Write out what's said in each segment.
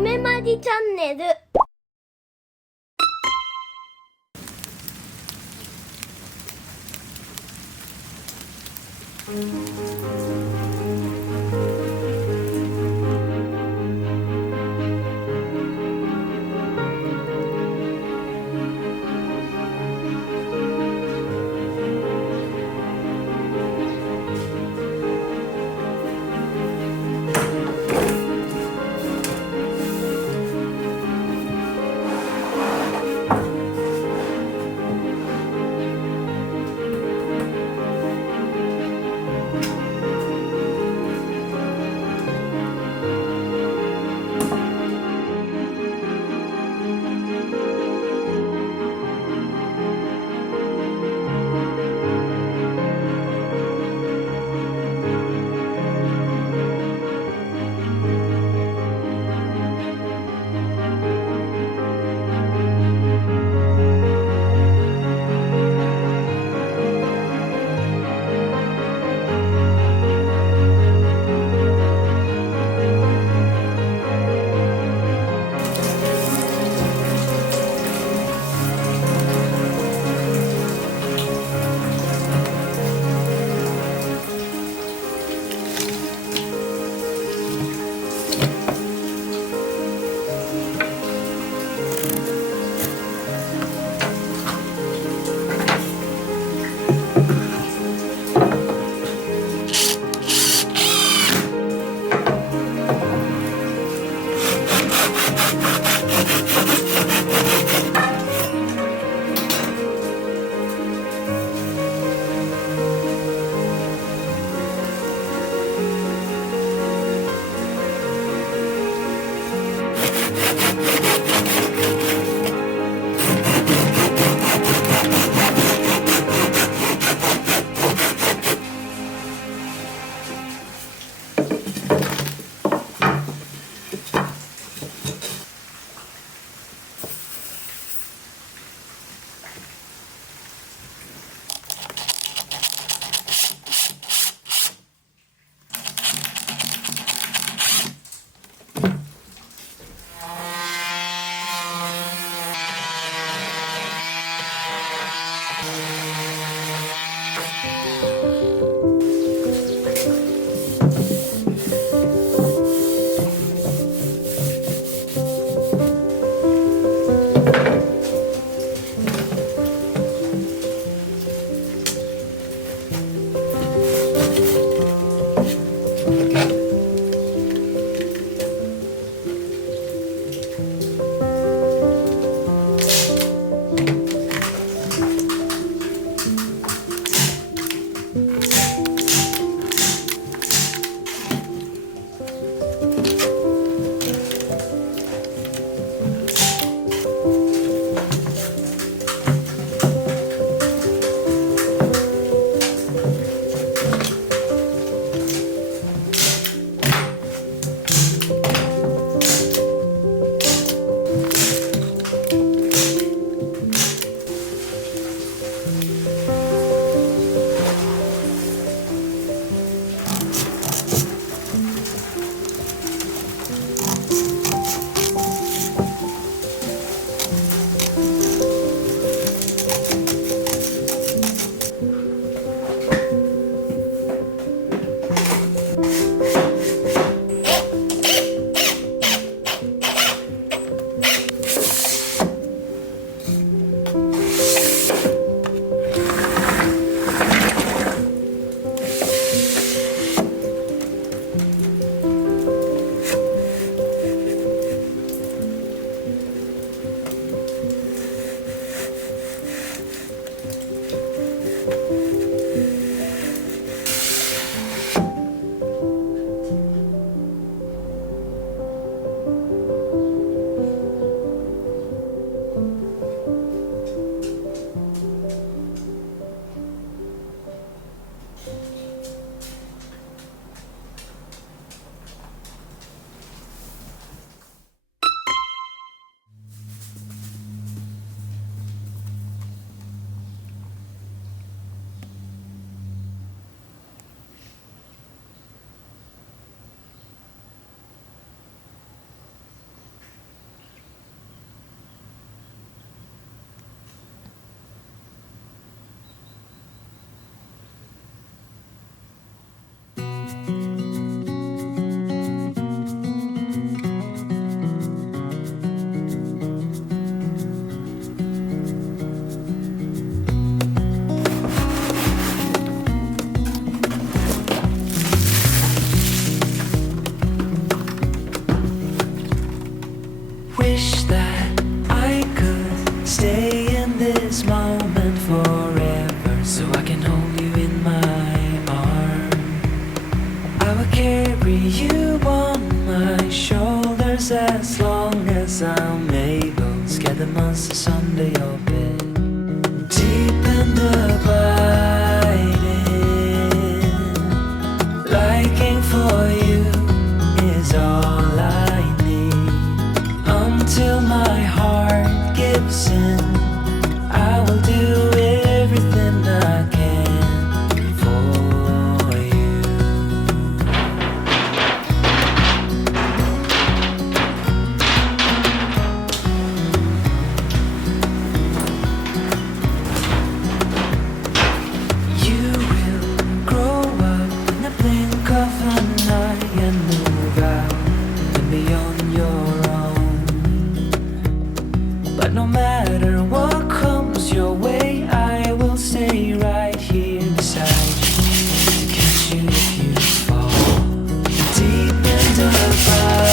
梅まりチャンネル。Wish that I could stay in this moment forever, so I can hold you in my arms. I will carry you on my shoulders as long as I'm able. Scare the monsters under your bed. Deep and abiding, liking for you is all I need. Until my heart gives in, I will do everything I can for you. You will grow up in the blink of an eye and move out and be on your own. But no matter what comes your way, I will stay right here beside you to catch you if you fall. Deep and abiding,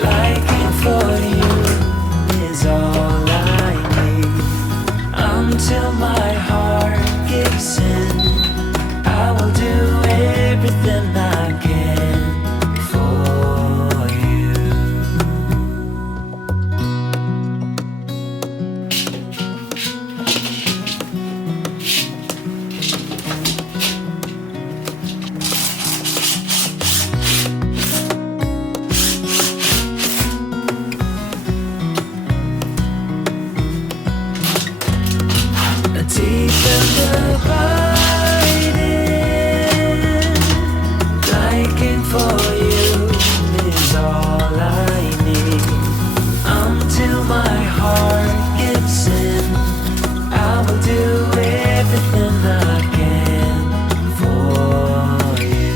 liking for you is all I need. Until my heart gives in, I will do everything I can for you. Deep and abiding, liking for you is all I need. Until my heart gives in, I will do everything I can for you.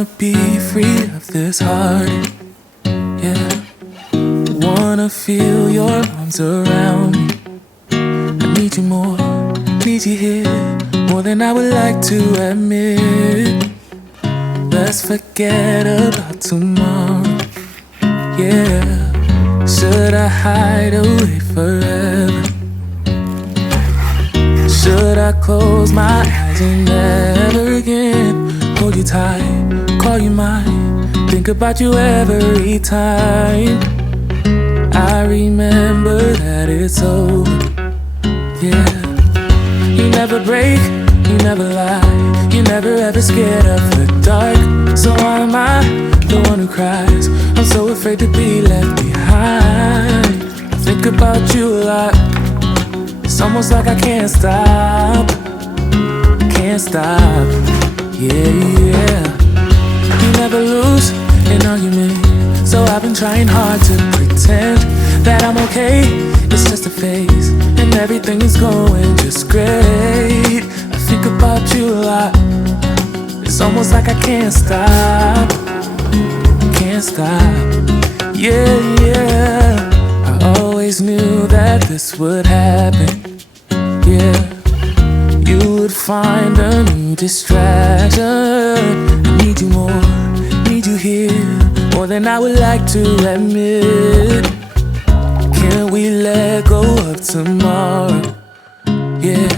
wanna be free of this heart, yeah. Wanna feel your arms around me. I need you more, need you here, more than I would like to admit. Let's forget about tomorrow, yeah. Should I hide away forever? Should I close my eyes and never again hold you tight, call you mine, think about you every time? I remember that it's over, yeah. You never break, you never lie, you're never ever scared of the dark. So why am I the one who cries? I'm so afraid to be left behind. I think about you a lot, it's almost like I can't stop, can't stop, yeah, yeah. You never lose an argument, so I've been trying hard to pretend that I'm okay, it's just a phase, and everything is going just great. I think about you a lot, it's almost like I can't stop, can't stop, yeah, yeah. I always knew that this would happen, yeah. You would find a new distraction. I need you more, need you here, more than I would like to admit. Can we let go of tomorrow, yeah.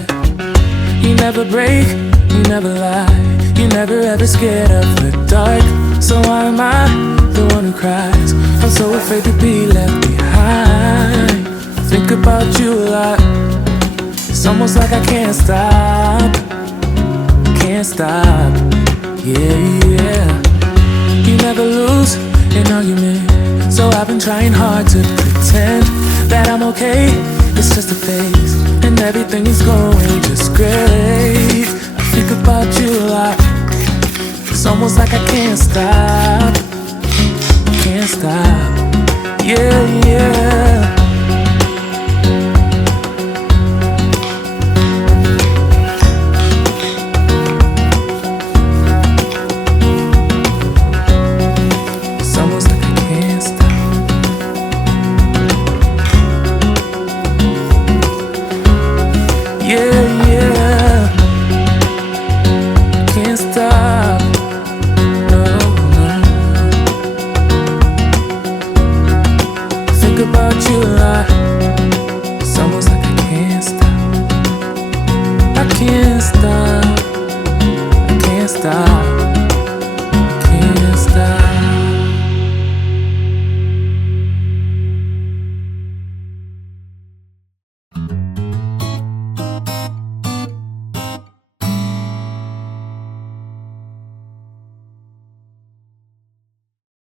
You never break, you never lie, you're never ever scared of the dark. So why am I the one who cries? I'm so afraid to be left behind. I think about you a lot, it's almost like I can't stop, can't stop, yeah, yeah. You never lose an argument, so I've been trying hard to pretend that I'm okay, it's just a phase, and everything is going just great. I think about you a lot, it's almost like I can't stop, can't stop, yeah, yeah. About you a lot,